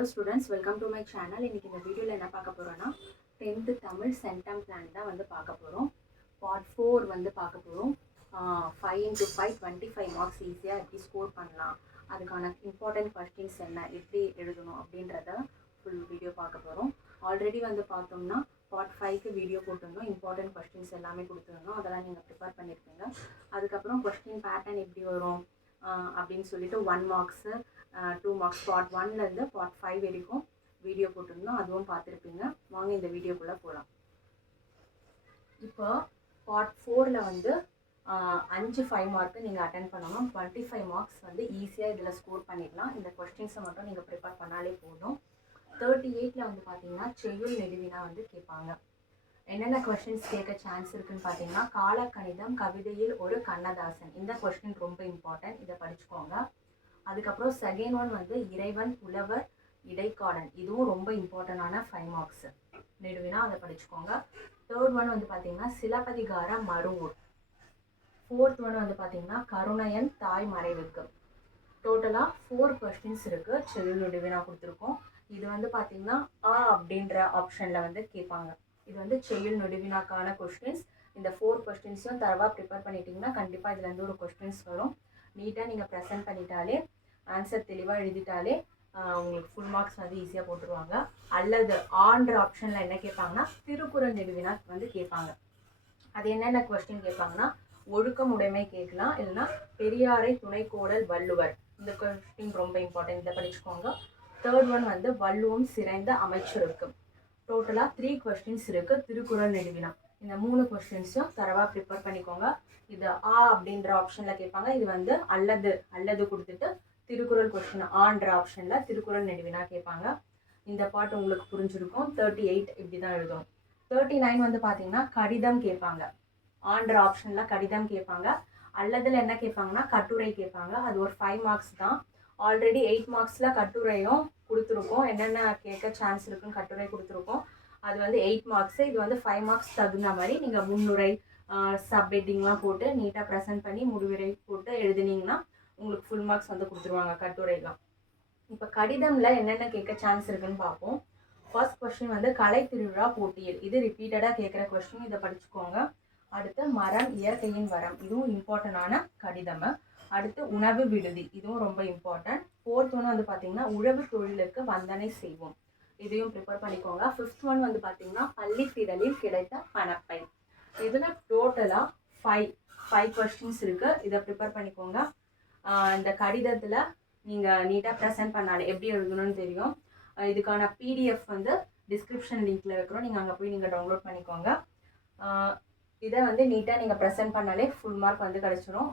Hello students, welcome to my channel. இன்னைக்கு இந்த வீடியோல என்ன பார்க்க போறோம்னா 10th தமிழ் சென்டம் பிளான் தான் வந்து பார்க்க போறோம். பார்ட் 4 வந்து பார்க்க போறோம். 5 into 5 25 மார்க்ஸ் ஈஸியா எப்படி ஸ்கோர் பண்ணலாம், அதுக்கான இம்பார்ட்டன்ட் क्वेश्चंस என்ன, எப்படி எழுதணும் அப்படின்றத ஃபுல் வீடியோ பார்க்க போறோம். ஆல்ரெடி வந்து பார்த்தோம்னா பார்ட் 5க்கு வீடியோ போட்டுருந்தோம். இம்பார்ட்டன்ட் क्वेश्चंस எல்லாமே கொடுத்துருந்தோம். அதெல்லாம் நீங்கள் ப்ரிப்பேர் பண்ணியிருப்பீங்க. அதுக்கப்புறம் கொஸ்டின் பேட்டர்ன் எப்படி வரும் அப்படின்னு சொல்லிட்டு 1 மார்க்ஸு 2 மார்க்ஸ் பார்ட் 1லேருந்து பார்ட் 5 வரைக்கும் வீடியோ போட்டிருந்தோம். அதுவும் பார்த்துருப்பீங்க. வாங்க இந்த வீடியோக்குள்ளே போகலாம். இப்போ பார்ட் 4ல் வந்து 5 மார்க்கு நீங்கள் அட்டென்ட் பண்ணணும். 25 மார்க்ஸ் வந்து ஈஸியாக இதில் ஸ்கோர் பண்ணிடலாம். இந்த கொஸ்டின்ஸை மட்டும் நீங்கள் ப்ரிப்பேர் பண்ணாலே போதும். 38ல் வந்து பார்த்தீங்கன்னா செய்யுள் நெடுவினா வந்து கேட்பாங்க. என்னென்ன கொஸ்டின்ஸ் கேட்க சான்ஸ் இருக்குன்னு பார்த்தீங்கன்னா, காலக்கணிதம் கவிதையில் ஒரு கண்ணதாசன், இந்த கொஸ்டின் ரொம்ப இம்பார்ட்டன்ட், இதை படிச்சுக்கோங்க. அதுக்கப்புறம் செகண்ட் ஒன் வந்து இறைவன் புலவர் இடைக்காடன், இதுவும் ரொம்ப இம்பார்ட்டண்டான 5 மார்க்ஸ் நெடுவினா, அதை படிச்சுக்கோங்க. தேர்ட் ஒன் வந்து பார்த்தீங்கன்னா சிலப்பதிகார மறுவூர். ஃபோர்த் ஒன் வந்து பார்த்தீங்கன்னா கருணையன் தாய் மறைவுக்கு. டோட்டலாக 4 கொஸ்டின்ஸ் இருக்குது. செய்யுள் நெடுவினா கொடுத்துருக்கோம். இது வந்து பார்த்தீங்கன்னா அப்படின்ற ஆப்ஷனில் வந்து கேட்பாங்க. இது வந்து செய்யுள் நெடுவினாக்கான கொஸ்டின்ஸ். இந்த 4 கொஸ்டின்ஸையும் தரவாக ப்ரிப்பேர் பண்ணிட்டீங்கன்னா கண்டிப்பாக இதுலேருந்து ஒரு கொஸ்டின்ஸ் வரும். நீட்டாக நீங்கள் ப்ரெசென்ட் பண்ணிட்டாலே, ஆன்சர் தெளிவாக எழுதிட்டாலே உங்களுக்கு ஃபுல் மார்க்ஸ் வந்து ஈஸியாக போட்டுருவாங்க. அல்லது ஆன்ற ஆப்ஷனில் என்ன கேட்பாங்கன்னா திருக்குறள் நெடுவினா வந்து கேட்பாங்க. அது என்னென்ன கொஸ்டின் கேட்பாங்கன்னா, ஒழுக்கம் உடைமை கேட்கலாம், இல்லைன்னா பெரியாரை துணைக்கோடல் வள்ளுவர், இந்த கொஸ்டின் ரொம்ப இம்பார்ட்டன்ட், இதை படிச்சுக்கோங்க. தேர்ட் ஒன் வந்து வள்ளுவம் சிறந்த அமைச்சருக்கு. டோட்டலாக 3 கொஸ்டின்ஸ் இருக்குது திருக்குறள் நெடுவினா. இந்த 3 கொஸ்டின்ஸும் தரவாக ப்ரிப்பேர் பண்ணிக்கோங்க. இது அப்படின்ற ஆப்ஷனில் கேட்பாங்க. இது வந்து அல்லது கொடுத்துட்டு திருக்குறள் கொஸ்டின் ஆன்ற ஆப்ஷனில் திருக்குறள் நெடுவினா கேட்பாங்க. இந்த பாட்டு உங்களுக்கு புரிஞ்சிருக்கும். 38 இப்படி தான் எழுதணும். 39 வந்து பார்த்தீங்கன்னா கடிதம் கேட்பாங்க. ஆன்ற ஆப்ஷனில் கடிதம் கேட்பாங்க. அல்லதில் என்ன கேட்பாங்கன்னா கட்டுரை கேட்பாங்க. அது ஒரு 5 மார்க்ஸ் தான். ஆல்ரெடி 8 மார்க்ஸில் கட்டுரையும் கொடுத்துருக்கோம். என்னென்ன கேட்க சான்ஸ் இருக்குன்னு கட்டுரை கொடுத்துருக்கோம். அது வந்து 8 மார்க்ஸு. இது வந்து 5 மார்க்ஸ் தகுந்த மாதிரி நீங்கள் முன்னுரை சப்ஹெட்டிங்லாம் போட்டு நீட்டாக ப்ரெசென்ட் பண்ணி முடிவுரை போட்டு எழுதினீங்கன்னா உங்களுக்கு ஃபுல் மார்க்ஸ் வந்து கொடுத்துருவாங்க கட்டுரைலாம். இப்போ கடிதமில் என்னென்ன கேட்க சான்ஸ் இருக்குன்னு பார்ப்போம். ஃபர்ஸ்ட் கொஸ்டின் வந்து கலை திருவிழா போட்டியில், இது ரிப்பீட்டடாக கேட்குற கொஸ்டின், இதை படிச்சுக்கோங்க. அடுத்து மரம் இயற்கையின் வரம், இதுவும் இம்பார்ட்டண்டான கடிதம். அடுத்து உணவு விடுதி, இதுவும் ரொம்ப இம்பார்ட்டன்ட். ஃபோர்த் ஒன் வந்து பார்த்தீங்கன்னா உழவு தொழிலுக்கு வந்தனை செய்வோம், இதையும் ப்ரிப்பேர் பண்ணிக்கோங்க. ஃபிஃப்த் ஒன் வந்து பார்த்தீங்கன்னா பள்ளி திடலில் கிடைத்த பணப்பை. இதில் டோட்டலாக 5 கொஸ்டின்ஸ் இருக்குது. இதை ப்ரிப்பேர் பண்ணிக்கோங்க. இந்த கடிதத்தில் நீங்கள் நீட்டாக ப்ரெசென்ட் பண்ணாலே எப்படி எழுதணும்னு தெரியும். இதுக்கான PDF வந்து டிஸ்கிரிப்ஷன் லிங்க்கில் வைக்கிறோம். நீங்கள் அங்கே போய் நீங்கள் டவுன்லோட் பண்ணிக்கோங்க. இதை வந்து நீட்டாக நீங்கள் ப்ரெசென்ட் பண்ணாலே ஃபுல் மார்க் வந்து கிடச்சிரும்.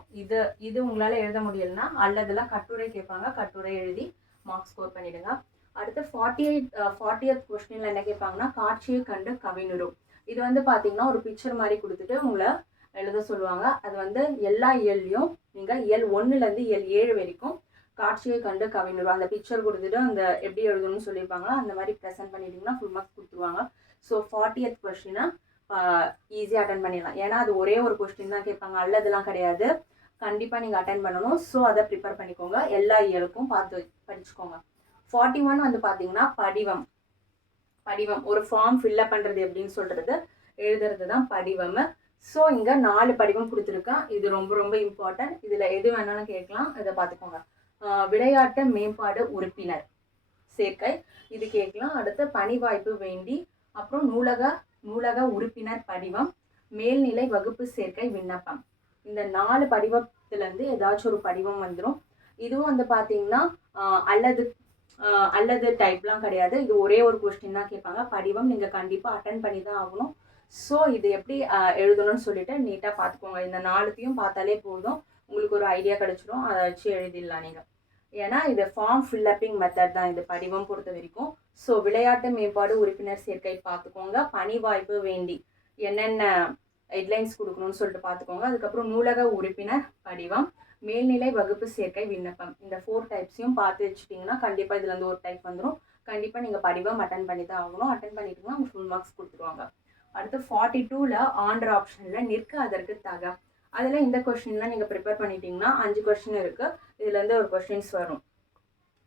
இது உங்களால் எழுத முடியலைன்னா அல்லதுலாம் கட்டுரை கேட்பாங்க, கட்டுரை எழுதி மார்க் ஸ்கோர் பண்ணிவிடுங்க. அடுத்து 40th கொஸ்டினில் என்ன கேட்பாங்கன்னா காட்சியை கண்டு கவினுரும். இது வந்து பார்த்தீங்கன்னா ஒரு பிக்சர் மாதிரி கொடுத்துட்டு உங்களை எழுத சொல்லுவாங்க. அது வந்து எல்லா இயல்லையும் நீங்கள் இயல் 1லேருந்து இயல் 7 வரைக்கும் காட்சியை கண்டு கவினுரும் அந்த பிக்சர் கொடுத்துட்டு அந்த எப்படி எழுதணும்னு சொல்லியிருப்பாங்க. அந்த மாதிரி ப்ரெசென்ட் பண்ணிட்டீங்கன்னா ஃபுல் மார்க்ஸ் கொடுத்துருவாங்க. ஸோ 40th கொஸ்டினை ஈஸியாக அட்டன் பண்ணிடலாம். ஏன்னா அது ஒரே ஒரு கொஸ்டின் தான் கேட்பாங்க, அல்லதெல்லாம் கிடையாது. கண்டிப்பாக நீங்கள் அட்டன் பண்ணணும். ஸோ அதை ப்ரிப்பேர் பண்ணிக்கோங்க. எல்லா இயலுக்கும் பார்த்து படிச்சுக்கோங்க. 41 வந்து பார்த்தீங்கன்னா படிவம் ஒரு ஃபார்ம் ஃபில்அப் பண்ணுறது எப்படின்னு சொல்கிறது எழுதுறது தான் படிவம். ஸோ இங்கே 4 படிவம் கொடுத்துருக்கேன். இது ரொம்ப ரொம்ப இம்பார்ட்டன்ட். இதில் எது வேணாலும் கேட்கலாம், இதை பார்த்துக்கோங்க. விளையாட்டு மேம்பாடு உறுப்பினர் சேர்க்கை, இது கேட்கலாம். அடுத்து பணி வாய்ப்பு வேண்டி, அப்புறம் நூலக உறுப்பினர் படிவம், மேல்நிலை வகுப்பு சேர்க்கை விண்ணப்பம். இந்த 4 படிவத்திலேருந்து ஏதாச்சும் ஒரு படிவம் வந்துடும். இதுவும் வந்து பார்த்தீங்கன்னா அல்லது டைப்லாம் கிடையாது. இது ஒரே ஒரு கொஸ்டின் தான் கேட்பாங்க. படிவம் நீங்கள் கண்டிப்பாக அட்டன் பண்ணி தான் ஆகணும். ஸோ இது எப்படி எழுதணும்னு சொல்லிட்டு நீட்டாக பார்த்துக்கோங்க. இந்த 4த்தையும் பார்த்தாலே போதும், உங்களுக்கு ஒரு ஐடியா கிடைச்சிடும். அதை வச்சு எழுதிடலாம் நீங்கள். ஏன்னா இது ஃபார்ம் ஃபில்லப்பிங் மெத்தட் தான் இது படிவம் பொறுத்த வரைக்கும். ஸோ விளையாட்டு மேம்பாடு உறுப்பினர் சேர்க்கை பார்த்துக்கோங்க. பணி வாய்ப்பு வேண்டி என்னென்ன ஹெட்லைன்ஸ் கொடுக்கணும்னு சொல்லிட்டு பார்த்துக்கோங்க. அதுக்கப்புறம் நூலக உறுப்பினர் படிவம், மேல்நிலை வகுப்பு சேர்க்கை விண்ணப்பம். இந்த 4 டைப்ஸையும் பார்த்து வச்சுட்டிங்கன்னா கண்டிப்பாக இதுலேருந்து ஒரு டைப் வந்துடும். கண்டிப்பாக நீங்கள் படிவம் அட்டன் பண்ணி தான் ஆகணும். அட்டன் பண்ணிட்டீங்கன்னா அவங்க ஃபுல் மார்க்ஸ் கொடுத்துருவாங்க. அடுத்து 42ல் ஆன்ற ஆப்ஷனில் நிற்க அதற்கு தக, அதில் இந்த கொஸ்டின்லாம் நீங்கள் ப்ரிப்பேர் பண்ணிட்டீங்கன்னா 5 கொஸ்டின் இருக்குது. இதுலேருந்து ஒரு கொஸ்டின்ஸ் வரும்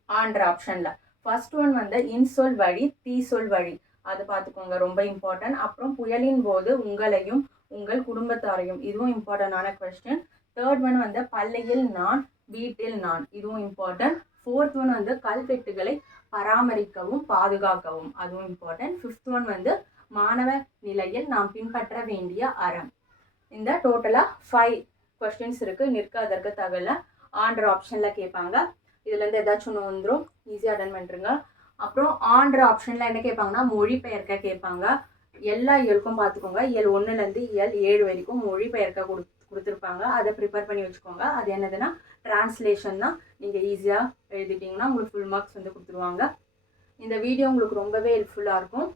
ஆன்ற ஆப்ஷனில். ஃபர்ஸ்ட் ஒன் வந்து இன்சொல் வழி தீசொல் வழி, அது பார்த்துக்கோங்க, ரொம்ப இம்பார்ட்டன்ட். அப்புறம் புயலின் போது உங்களையும் உங்கள் குடும்பத்தாரையும், இதுவும் இம்பார்ட்டண்டான கொஸ்டின். தேர்ட் ஒன் வந்து பள்ளியில் நான் வீட்டில் நான், இதுவும் இம்பார்ட்டன்ட். ஃபோர்த் ஒன் வந்து கல்வெட்டுகளை பராமரிக்கவும் பாதுகாக்கவும், அதுவும் இம்பார்ட்டன்ட். ஃபிஃப்த் ஒன் வந்து மாணவ நிலையில் நாம் பின்பற்ற வேண்டிய அறம். இந்த டோட்டலாக 5 கொஸ்டின்ஸ் இருக்குது. நிற்க அதற்கு தகவல ஆன்ற ஆப்ஷனில் கேட்பாங்க. இதுலேருந்து ஏதாச்சும் ஒன்று வந்துடும், ஈஸியாக அட்டன் பண்ணுறங்க. அப்புறம் ஆன்ற ஆப்ஷனில் என்ன கேட்பாங்கன்னா மொழிபெயர்க்க கேட்பாங்க. எல்லா இயலுக்கும் பார்த்துக்கோங்க, இயல் 1லேருந்து இயல் 7 வரைக்கும் மொழிபெயர்க்க கொடுத்துருப்பாங்க. அதை ப்ரிப்பேர் பண்ணி வச்சுக்கோங்க. அது என்னதுன்னா டிரான்ஸ்லேஷன் தான். நீங்கள் ஈஸியாக எழுதிட்டிங்கன்னா உங்களுக்கு ஃபுல் மார்க்ஸ் வந்து கொடுத்துருவாங்க. இந்த வீடியோ உங்களுக்கு ரொம்பவே ஹெல்ப்ஃபுல்லாக இருக்கும்.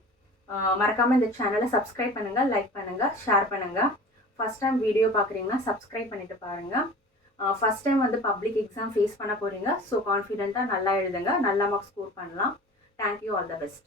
மறக்காமல் இந்த சேனலை சப்ஸ்கிரைப் பண்ணுங்கள், லைக் பண்ணுங்கள், ஷேர் பண்ணுங்கள். ஃபஸ்ட் டைம் வீடியோ பார்க்குறீங்கன்னா சப்ஸ்கிரைப் பண்ணிவிட்டு பாருங்கள். ஃபஸ்ட் டைம் வந்து பப்ளிக் எக்ஸாம் ஃபேஸ் பண்ண போகிறீங்க. ஸோ கான்ஃபிடென்ட்டாக நல்லா எழுதுங்க, நல்ல மார்க்ஸ் ஸ்கோர் பண்ணலாம். Thank you, all the best.